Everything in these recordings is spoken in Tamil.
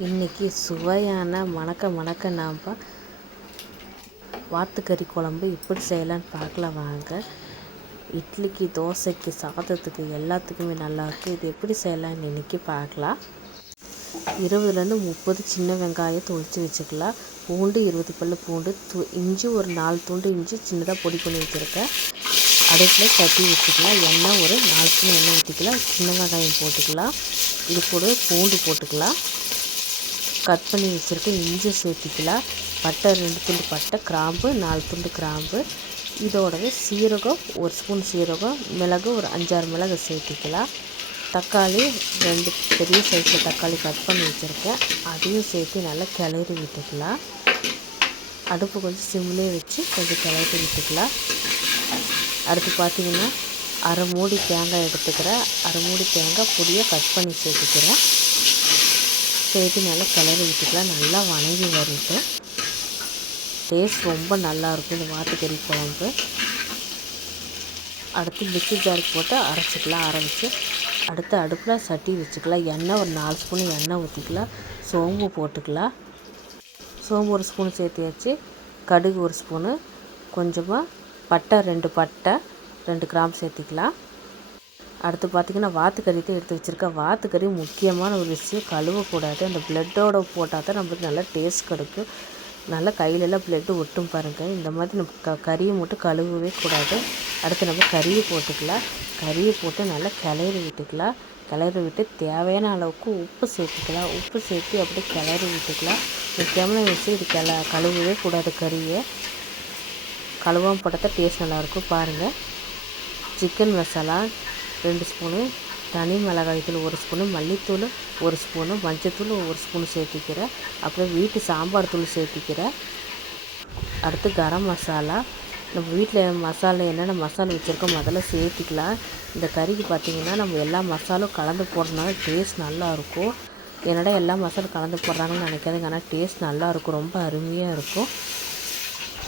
இன்றைக்கி சுவையான மணக்க நாம் வாத்துக்கறி குழம்பு எப்படி செய்யலான்னு பார்க்கலாம் வாங்க. இட்லிக்கு, தோசைக்கு, சாதத்துக்கு எல்லாத்துக்குமே நல்லாயிருக்கும். இது எப்படி செய்யலான்னு இன்றைக்கி பார்க்கலாம். 20 30 சின்ன வெங்காயத்தை ஒழிச்சு வச்சுக்கலாம். பூண்டு 20 பல் பூண்டு, இஞ்சி ஒரு 4 துண்டு இஞ்சி சின்னதாக பொடி பண்ணி வச்சுருக்கேன். அடுப்பில் சட்டி வச்சுக்கலாம். எண்ணெய் ஒரு 4 ஸ்பூன் எண்ணெய் ஊற்றிக்கலாம். சின்ன வெங்காயம் போட்டுக்கலாம். இது கூட பூண்டு போட்டுக்கலாம். கட் பண்ணி வச்சுருக்க இஞ்சி சேர்த்திக்கலாம். பட்டை 2 துண்டு பட்டை, கிராம்பு 4 துண்டு கிராம்பு, இதோடவே சீரகம் 1 ஸ்பூன் சீரகம், மிளகு ஒரு 5-6 மிளகு சேர்த்திக்கலாம். தக்காளி 2 பெரிய சைஸில் தக்காளி கட் பண்ணி வச்சுருக்கேன், அதையும் சேர்த்து நல்லா கிளறி விட்டுக்கலாம். அடுப்பு கொஞ்சம் சிம்லேயே வச்சு கொஞ்சம் கிளறி விட்டுக்கலாம். அடுத்து பார்த்திங்கன்னா அரை மூடி தேங்காய் எடுத்துக்கிறேன். அரை மூடி தேங்காய் பொடியை கட் பண்ணி சேர்த்துக்கிறேன். சேர்த்து நல்லா கிளறி விட்டுக்கலாம். நல்லா வணங்கி வருது. டேஸ்ட் ரொம்ப நல்லாயிருக்கும் இந்த வாத்துக்கறி குழம்பு. அடுத்து மிக்ஸி ஜாருக்கு போட்டு அரைச்சிக்கலாம். அரைச்சி அடுத்து அடுப்பில் சட்டி வச்சுக்கலாம். எண்ணெய் ஒரு 4 ஸ்பூன் எண்ணெய் ஊற்றிக்கலாம். சோம்பு போட்டுக்கலாம். சோம்பு 1 ஸ்பூன் சேர்த்தியாச்சு. கடுகு 1 ஸ்பூனு, கொஞ்சமாக பட்டை 2 பட்டை, 2 கிராம்பு சேர்த்திக்கலாம். அடுத்து பார்த்திங்கன்னா வாத்துக்கறி தான் எடுத்து வச்சுருக்கேன். வாத்துக்கறி முக்கியமான ஒரு விஷயம், கழுவக்கூடாது. அந்த ப்ளட்டோடு போட்டால் தான் நம்மளுக்கு நல்லா டேஸ்ட் கிடைக்கும். நல்லா கையிலெல்லாம் ப்ளட்டு ஒட்டும் பாருங்கள். இந்த மாதிரி நம்ம கறியை மட்டும் கழுவவே கூடாது. அடுத்து நம்ம கறியை போட்டுக்கலாம். கறியை போட்டு நல்லா கிளறி விட்டுக்கலாம். கிளறி விட்டு தேவையான அளவுக்கு உப்பு சேர்த்துக்கலாம். உப்பு சேர்த்து அப்படியே கிளறி விட்டுக்கலாம். முக்கியமான விஷயம், இது கழுவவே கூடாது. கறியை கழுவாமல் போட்டால் தான் டேஸ்ட் நல்லாயிருக்கும். பாருங்கள், சிக்கன் மசாலா 2 ஸ்பூனு, தனி மிளகாய்த்தூள் 1 ஸ்பூனு, மல்லித்தூள் 1 ஸ்பூனு, மஞ்சத்தூள் 1 ஸ்பூனு சேர்த்திக்கிறேன். அப்புறம் வீட்டு சாம்பார் தூள் சேர்த்திக்கிறேன். அடுத்து கரம் மசாலா, நம்ம வீட்டில் மசாலா என்னென்ன மசாலா வச்சுருக்கோம் அதெல்லாம் சேர்த்திக்கலாம். இந்த கறிக்கு பார்த்திங்கன்னா நம்ம எல்லா மசாலும் கலந்து போடுறதுனால டேஸ்ட் நல்லாயிருக்கும். என்னடா எல்லா மசாலும் கலந்து போடுறாங்கன்னு நினைக்காதுங்க, ஆனால் டேஸ்ட் நல்லாயிருக்கும், ரொம்ப அருமையாக இருக்கும்.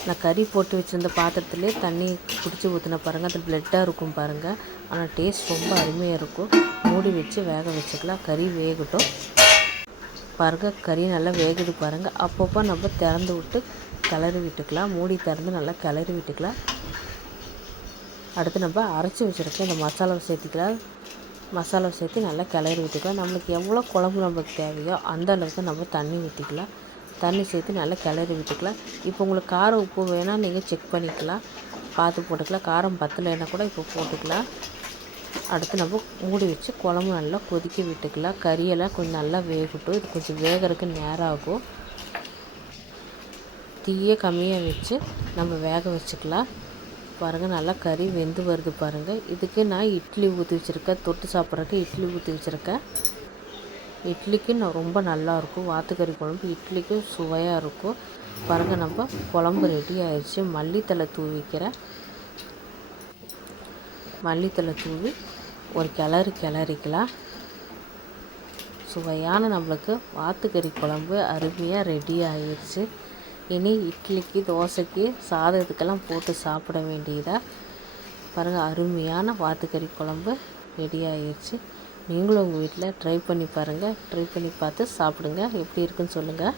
நான் கறி போட்டு வச்சுருந்த பாத்திரத்துலேயே தண்ணி பிடிச்சி ஊற்றின பாருங்கள், அது ப்ளட்டாக இருக்கும் பாருங்கள். ஆனால் டேஸ்ட் ரொம்ப அருமையாக இருக்கும். மூடி வச்சு வேக வச்சுக்கலாம். கறி வேகட்டும். பாருங்கள், கறி நல்லா வேகுது பாருங்கள். அப்பப்போ நம்ம திறந்து விட்டு கிளறி விட்டுக்கலாம். மூடி திறந்து நல்லா கிளறி விட்டுக்கலாம். அடுத்து நம்ம அரைச்சி வச்சுருக்க இந்த மசாலாவை சேர்த்திக்கலாம். மசாலாவை சேர்த்து நல்லா கிளறி விட்டுக்கலாம். நம்மளுக்கு எவ்வளோ குழம்பு நம்மளுக்கு தேவையோ அந்த அளவுக்கு நம்ம தண்ணி ஊற்றிக்கலாம். தண்ணி சேர்த்து நல்லா கிளறி விட்டுக்கலாம். இப்போ உங்களுக்கு காரம் உப்பு வேணால் நீங்கள் செக் பண்ணிக்கலாம், பார்த்து போட்டுக்கலாம். காரம் பத்தலைன்னா கூட இப்போ போட்டுக்கலாம். அடுத்து நம்ம மூடி வச்சு குழம்பு நல்லா கொதிக்க விட்டுக்கலாம். கறியெல்லாம் கொஞ்சம் நல்லா வேகட்டும். இது கொஞ்சம் வேகிறதுக்கு நேரம் ஆகும். தீயை கம்மியாக வச்சு நம்ம வேக வச்சுக்கலாம். பாருங்கள், நல்லா கறி வெந்து வருது பாருங்கள். இதுக்கு நான் இட்லி ஊற்றி வச்சுருக்கேன். தொட்டு சாப்பிட்றதுக்கு இட்லி ஊற்றி வச்சுருக்கேன். இட்லிக்கு ரொம்ப நல்லாயிருக்கும். வாத்துக்கறி குழம்பு இட்லிக்கு சுவையாக இருக்கும். பாருங்கள், நம்ம குழம்பு ரெடி ஆயிடுச்சு. மல்லித்தலை தூவிக்கிறேன். மல்லித்தலை தூவி ஒரு கிளறிக்கலாம். சுவையான நம்மளுக்கு வாத்துக்கறி குழம்பு அருமையாக ரெடி ஆயிடுச்சு. இனி இட்லிக்கு, தோசைக்கு, சாதத்துக்கெல்லாம் போட்டு சாப்பிட வேண்டியதாக. பாருங்கள், அருமையான வாத்துக்கறி குழம்பு ரெடி ஆயிடுச்சு. நீங்களும் உங்கள் வீட்டில் ட்ரை பண்ணி பாருங்கள். ட்ரை பண்ணி பார்த்து சாப்பிடுங்க. எப்படி இருக்குன்னு சொல்லுங்கள்.